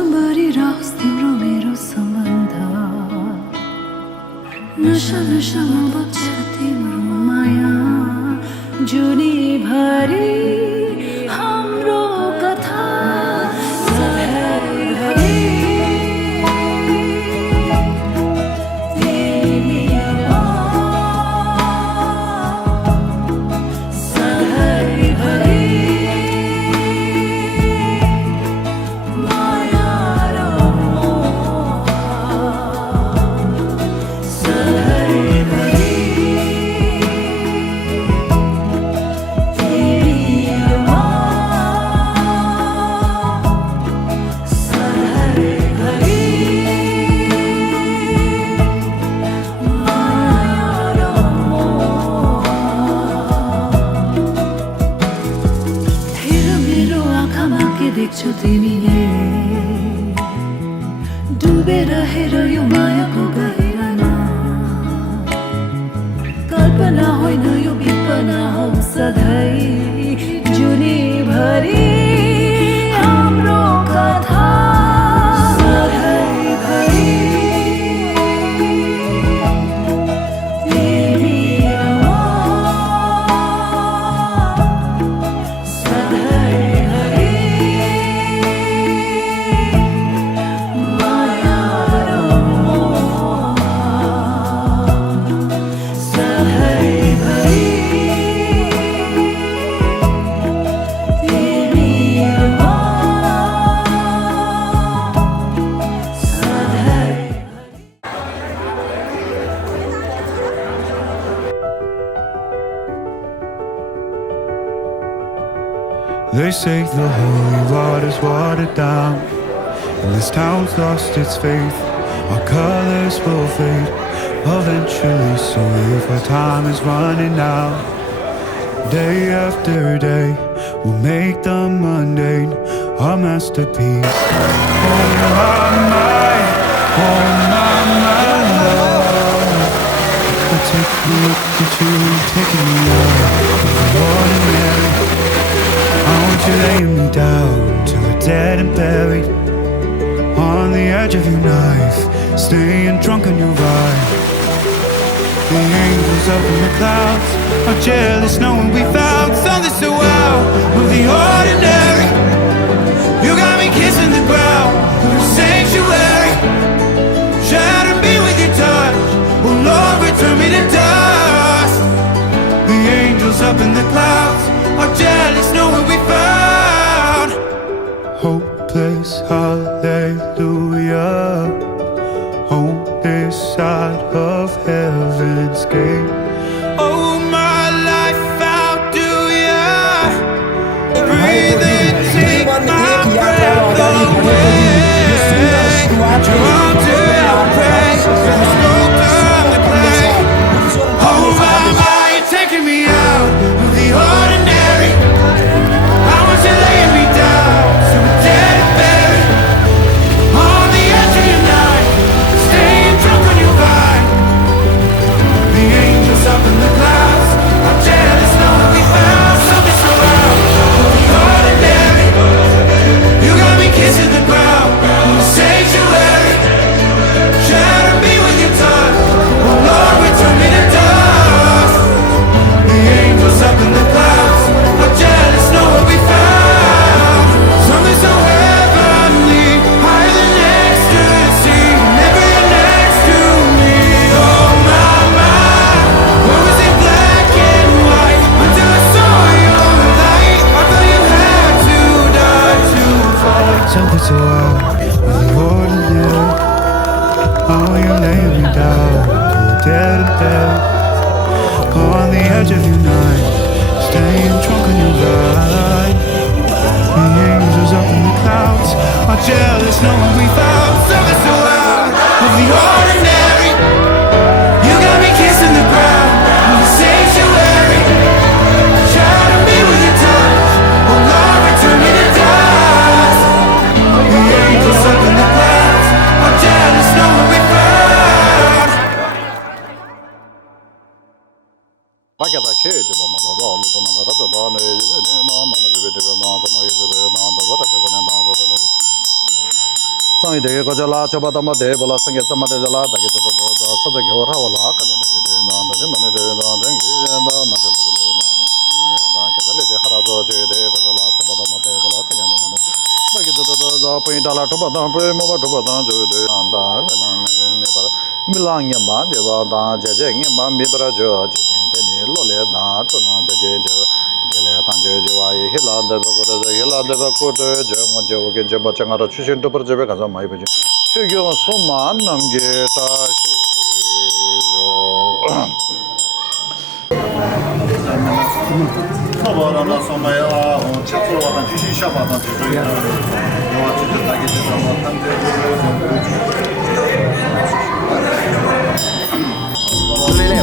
जम्बरी राहोस् तिम्रो मेरो सम्बन्ध नशा नशामा बग्छ तिम्रो माया जुनीभरि हाम्रो कथा सधैँभरि तिमीमा सधैँभरि माया र मोह सधैँभरि तिमीमा सधैँभरि माया र मोह तेरो मेरो आँखामा के देख्छौ तिमीले डुबेर हेर यो मायाको गहिरामा कल्पना होइन यो विपना हो सधैँ जुनीभरि हाम्रो कथा सधैँभरि तिमीमा सधैँभरि माया र मोह सधैँभरि तिमीमा सधैँभरि They say the holy water's watered down, and this town's lost its faith. Our colors will fade eventually, so if our time is running out, day after day, we'll make the mundane our masterpiece. Oh my, love, I take a look at you, taking me out of the ordinary. I want you laying me down till we're dead and buried on the edge of your knife, staying drunk on your ride. The angels up in the clouds are jealous knowing we found something so out of the ordinary. You got me kissing the ground in a sanctuary. Shatter me with your touch, oh Lord, return me to dust. The angels up in the clouds are jealous knowing we found hopeless hallelujah on this side of heaven's gate. Oh, my life, how do ya breathe and take my breath away? Drawn to your praise, the smoke of the clay. Oh, my, you're taking me out of the ordinary. I want you laying me down, so we're dead and buried on the edge of your night, staying drunk on your vine. The angels up in the clouds are jealous knowing we found something so out of the ordinary. You got me kissing the ground in a sanctuary. Shatter me with your touch, oh Lord, return me to dust. The angels up in the clouds are jealous knowing we found something so heavenly, higher than ecstasy. Never you're next to me. Oh my, what was it black and white until I saw your light? I thought you had to die to fight something so out of the ordinary. Oh, you laying me down to a dead and buried on the edge of your night, staying drunk on your ride. The angels up in the clouds are jealous knowing we found something so out of the ordinary. You got me kissing the ground in the sanctuary. Shatter me with your touch, oh Lord, return me to dust. The angels up in the clouds are jealous knowing we found. Sang de ko jala chaba da ma de bola sang ge chama de jala da ge to sa de ge ora wala ka de de na da je mane de na de ge da ma de da ke de de hara do de de ko jala chaba da ma de ko la ta ge na da ge to da pe da la to ba da pe mo ba to ba da jo de na da na me ba mi la nya ma de ba da je je nya ma mi bra jo ji de de lo le na to na de je jo 가서 많이 보죠. 최경 소만 남게 다시 서버라나 소마야 차트로 왔다 주시샤 받아 주세요. 영화 찍을 따기 돼서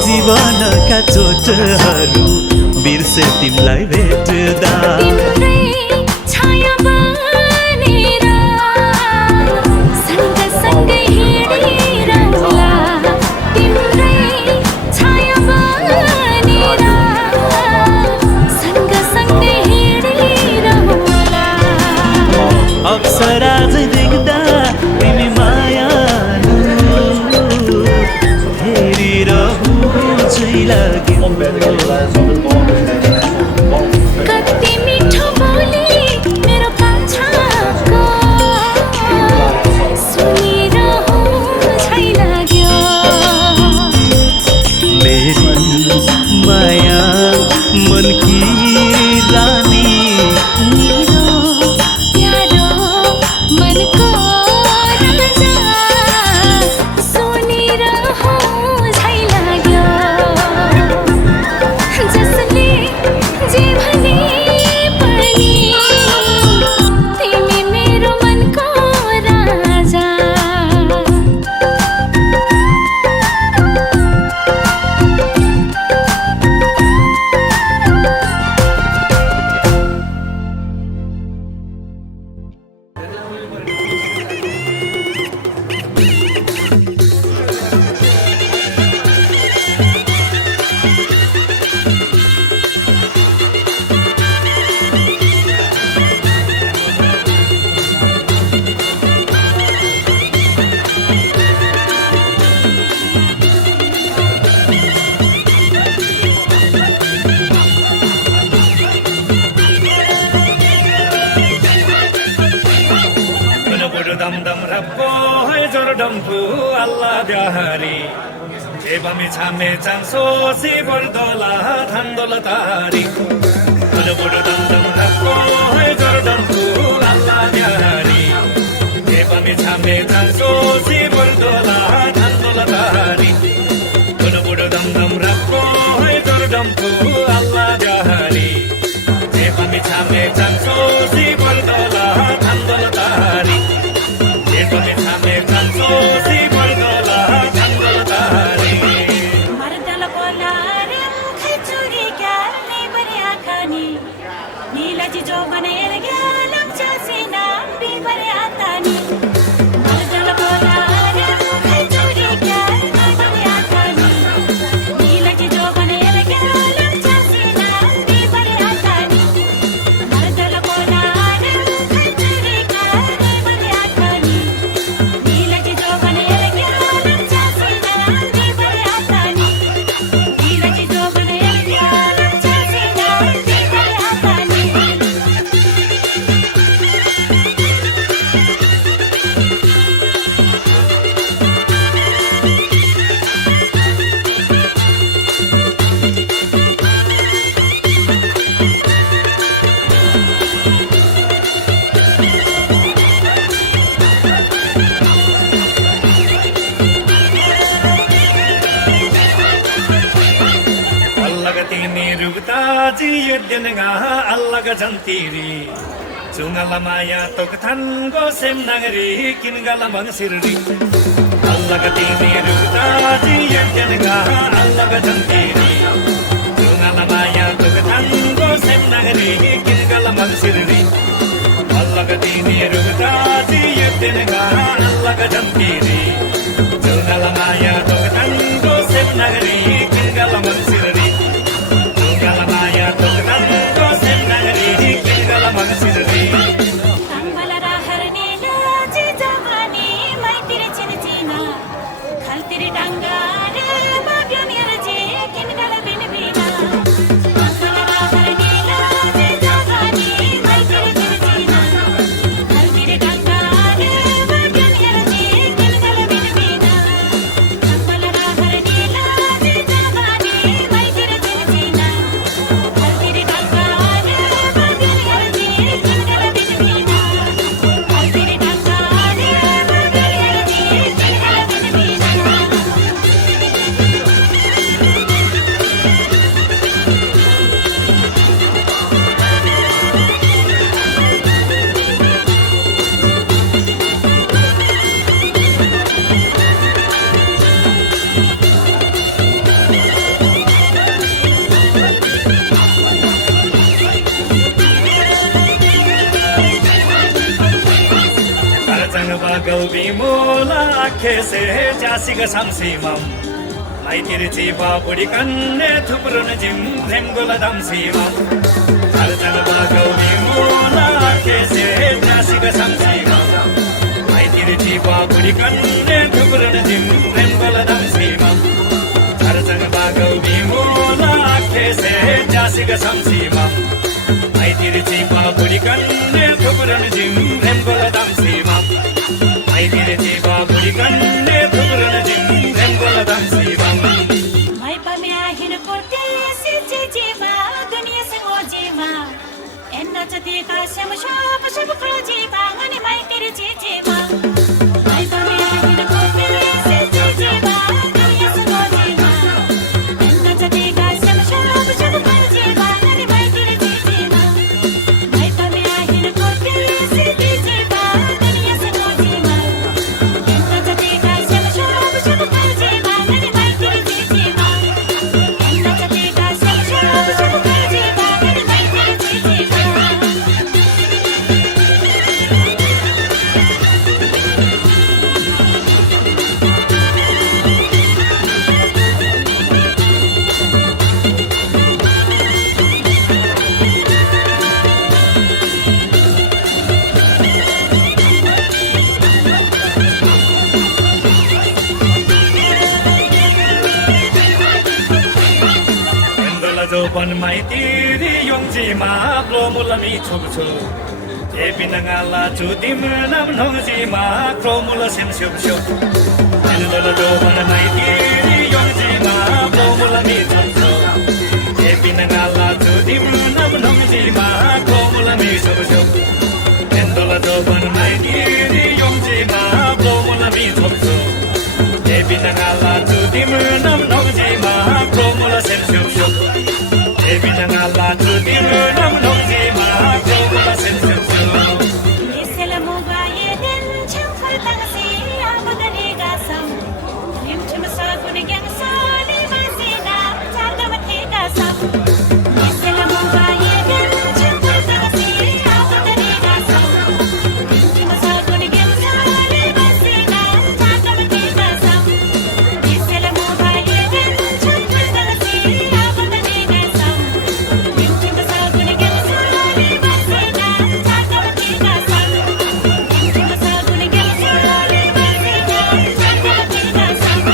जीवन का चोटहरू बिर्से तिमलाई भेट्दा तिम्रै छाया बनेर सँगसँगै हिँडिरहला तिम्रै छाया बनेर सँगसँगै हिँडिरहला अप्सरा चाहिँ देख्दा तिमी मायालु हेरिरहु चाहिँ लाग्यो कति मिठो बोली मेरो कान्छाको सुनिरहु झै लाग्यो मेरी माया मन की रानी मेरो प्यारो मनको राजा सुनिरहु झै लाग्यो जसले जे भने पनि तिमी मेरो मनको राजा dam dam rappo hai jor dampu Allah biahari ebami chame changso si bordola thandola tari bodo bodo dam dam rappo hai jor dampu Allah biahari ebami chame changso si bordola thandola tari bodo bodo dam dam rappo hai jor dampu Allah biahari ebami chame changso si bordola thandola tari मर्दल बोलारे खचुरी ग्याले बरिया खानी नीलाजी जो बनेर ग्यालम चासीना भी बरिया तानी मर्दल बोलारे खचुरी ग्याले बरिया खानी नीलाजी जो बनेर ग्यालम चासीना भी बरिया तानी मर्दल बोलारे खचुरी ग्याले बरिया खानी नीलाजी जो बनेर ग्यालम चासीना भी बरिया तानी नीलाजी जो बनेर ग्यालम चासीना भी बरिया तानी Rugtaji yeddenga allaga jantiri Chungala maya toktan go sem nagari kingala mangsirri Allaga tini rugtaji yeddenga allaga jantiri Chungala maya toktan go sem nagari kingala mangsirri Allaga tini rugtaji yeddenga allaga jantiri Chungala maya toktan go sem nagari kingala mangsirri तंबलरा हरने लाजी जवानी Altiri dangare bagyo nirje kin gala bin bina Asala rahar nila je jagani altiri jirjina Altiri dangare bagyo nirje kin gala bin bina Asala rahar nila je jagani altiri jirjina Altiri dangare bagyo nirje kin gala bin bina Altiri dangare bagyo nirje kin gala bin bina Karjang bagau bimola akhese jasiga samsimam Mai tirchi babudi kanne thupron jim premgola damsimam Karjang bagau bimola akhese jasiga samsimam Mai tirchi babudi kanne thupron jim premgola damsimam Karjang bagau bimola akhese jasiga samsimam Mai tirchi babudi kanne thupron jim premgola damsimam Mai tirchi babudi kanne thupron jim premgola damsimam Mai pame ahin korte se jeva duniya se ojeva enna chati ka sham shab shab khojeva ngani mai tere jeva Mai pame ahin korte se jeva duniya se ojeva enna chati ka sham shab shab khojeva ngani mai tere jeva Mai pame ahin korte se jeva duniya se ojeva enna chati ka sham shab shab khojeva ngani mai tere jeva enna chati ka sham shab shab khojeva ngani mai tere jeva Endola joban mai tiri yongji ma plomula mi chubchu Ebina ngala chudim nam nongji ma plomula sem shubshu Endola joban mai tiri yongji ma plomula mi chubchu Ebina ngala chudim nam nongji ma plomula mi chubshu Endola joban mai tiri yongji ma plomula mi chubchu Ebina ngala chudim nam nongji ma plomula sem shubshu Ebina ngala chudim nam nongji ma plomula sem shubshu Nisela moga yeden cham fartang si amadani gasam Lim chum sa gun gyang sa le masina charga mate gasam Nisela moga yeden cham fartang si amadani gasam Lim chum sa gun gyang sa le masina charga mate gasam Nisela moga yeden cham fartang si amadani gasam Lim chum sa gun gyang sa le masina charga mate gasam Lim chum sa gun gyang sa le masina charga mate gasam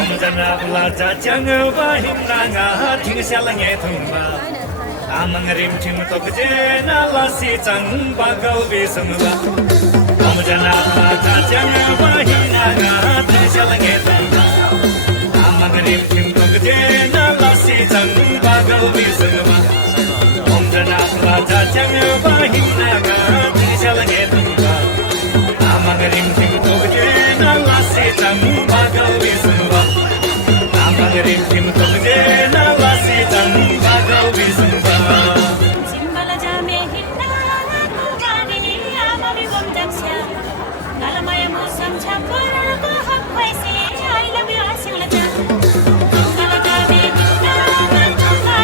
Omjana bulaja chang ba himna nga thing shala nge thumba Amang rim thim tok je na la si chang ba gau be sumba Omjana bulaja chang ba himna nga thing shala nge thumba Amang rim thim tok je na la si chang ba gau be sumba Omjana bulaja chang ba himna nga thing shala nge thumba Amang rim thim tok je na la si chang ba gau be sumba Amang rim thim tok je na la si chang ba gau be sumba Jimbala jame hinna kumari amami gom jamsya Galamaya musam chapar ko hak paisi I love you asingla jam Jimbala jame hinna kumari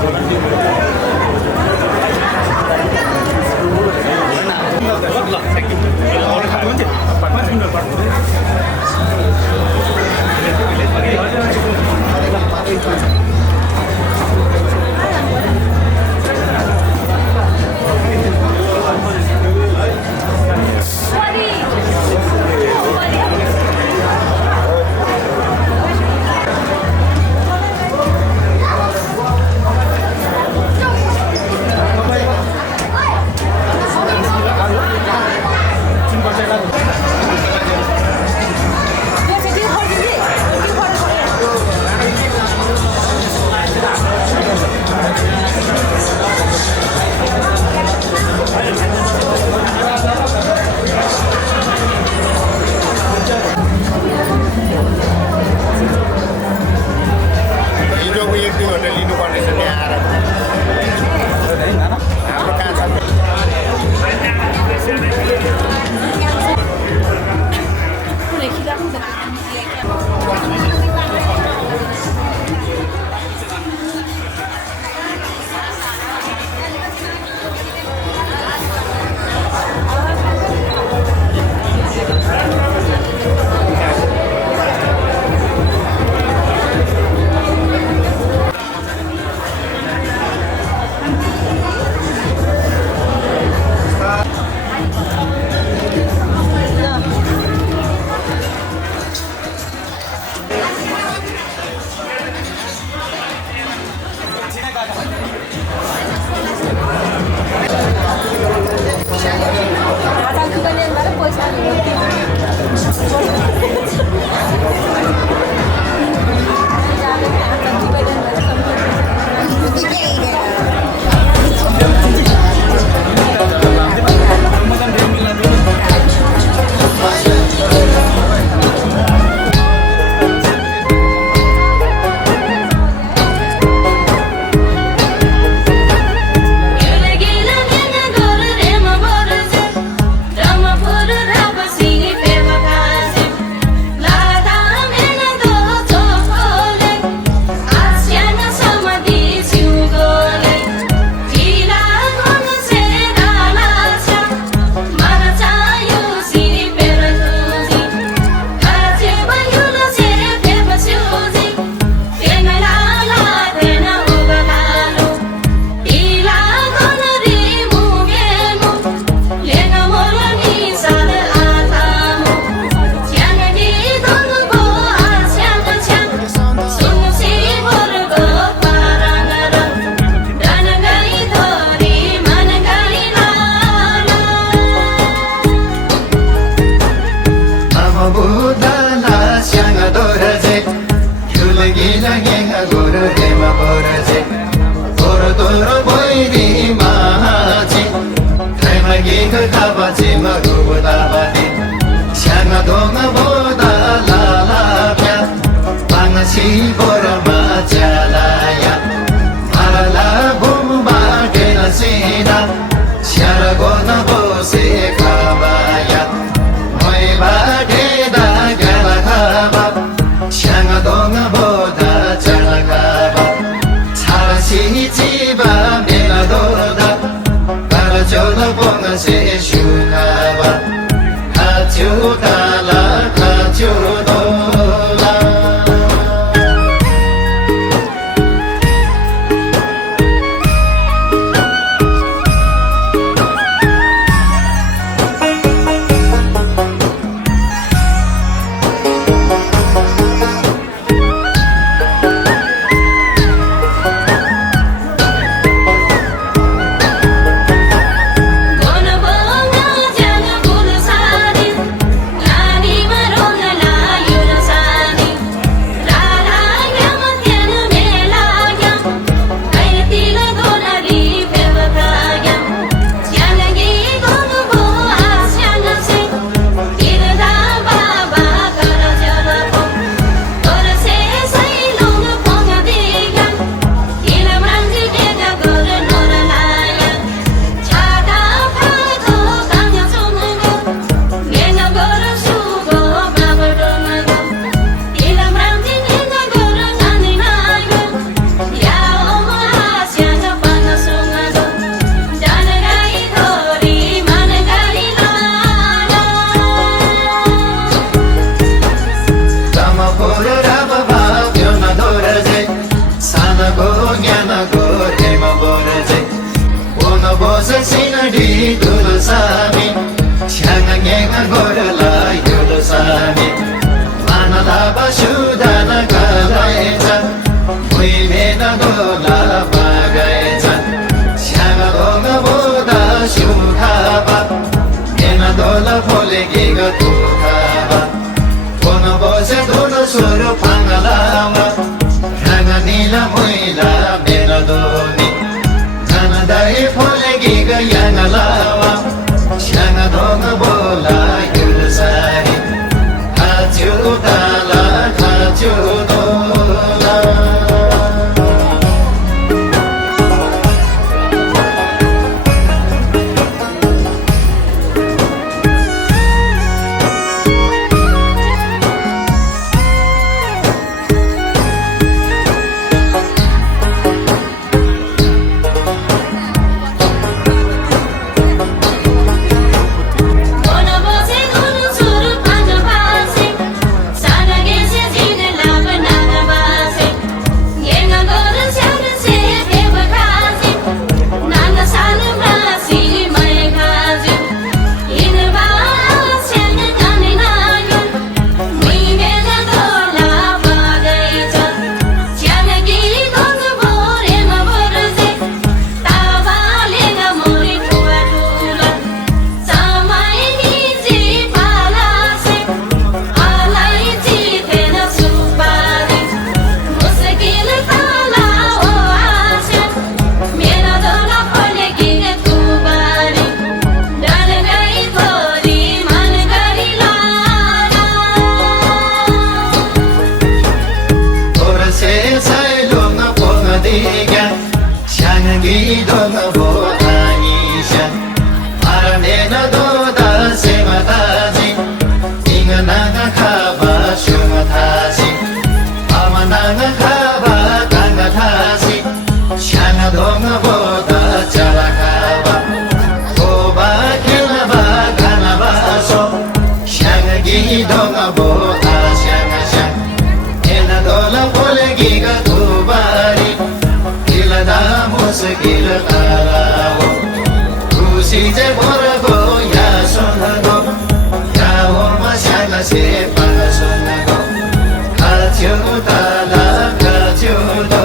Gonna gi donga bo asyang asyang ena dola bole gi ga tubari gila da mos gila tarawo kusi je bora go ya sona go ya o ma syang la se pa sona go ka chu ta la ka chu do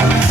Thank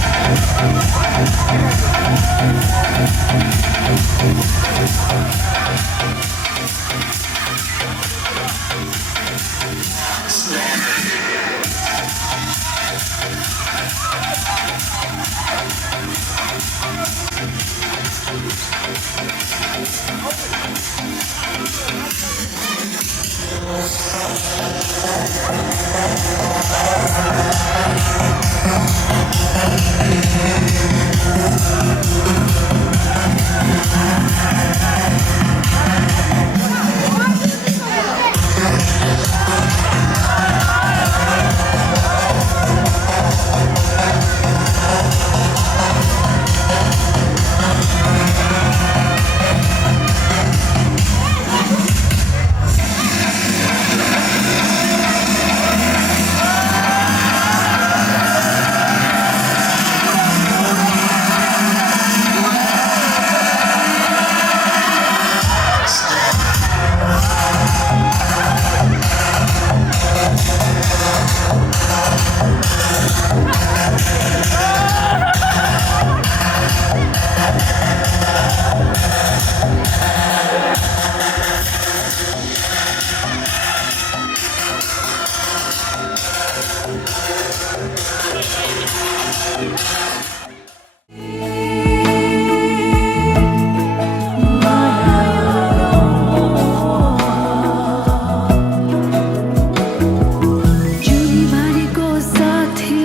जुनीभरिको साथी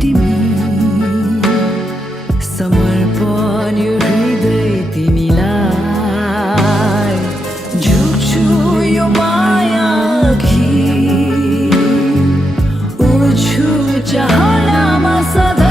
तिमी समर्पण यो हृदय तिमीलाई झुक्छु यो माया अघि उड्छु चाहनामा सधैँ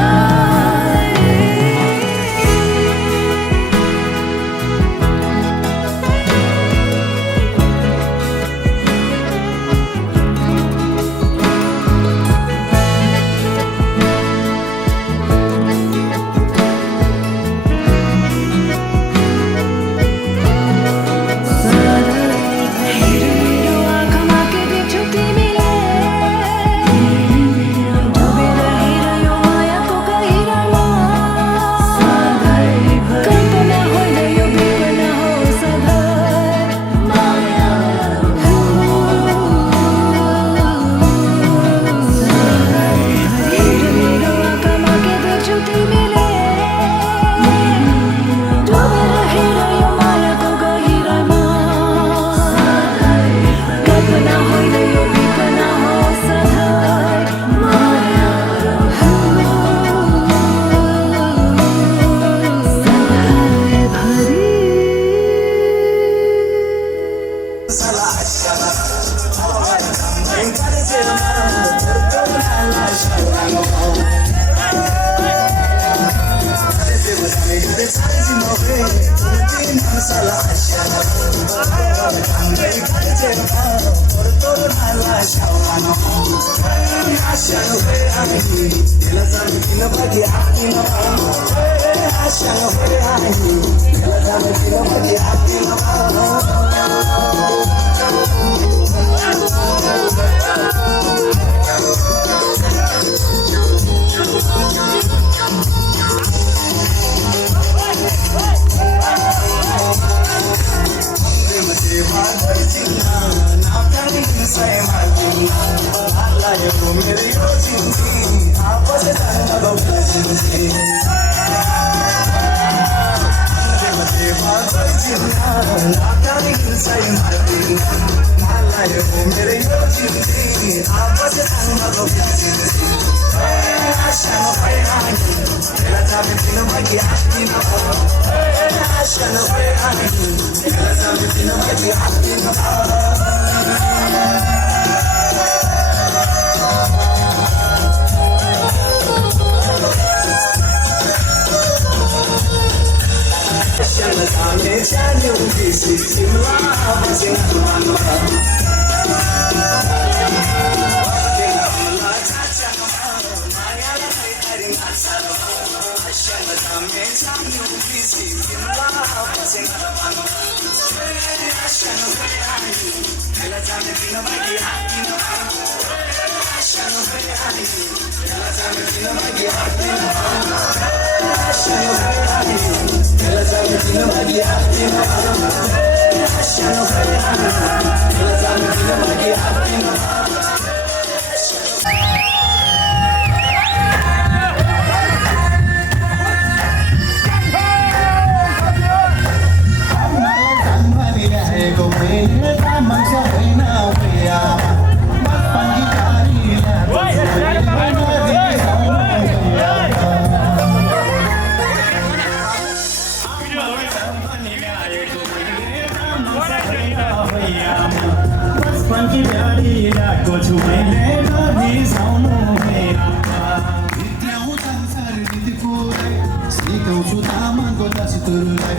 मेरो आँखामा के देख्छौ तिमीले डुबेर हेर यो मायाको गहिरामा कल्पना होइन यो विपना हो सधैँ माया मेरो आँखामा के देख्छौ तिमीले डुबेर हेर यो मायाको गहिरामा कल्पना होइन यो विपना हो सधैँ माया सधैँभरि Shall गरिरहेको छु मैले नरिसाउनु हे आमा सिकाउँछु तामाङको दस्तुरलाई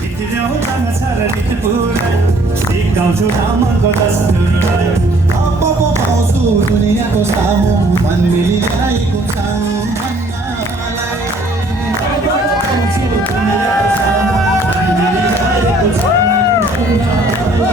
भित्र्याउ संसार नीतिपुरलाई सिकाउँछु तामाङको दस्तुरलाई अब पाउँछु दुनियाँको सामु मन मिलिरहेको सामु भन्नलाई पाउँछु दुनियाँको सामु मन मिलिरहेको सामु भन्नलाई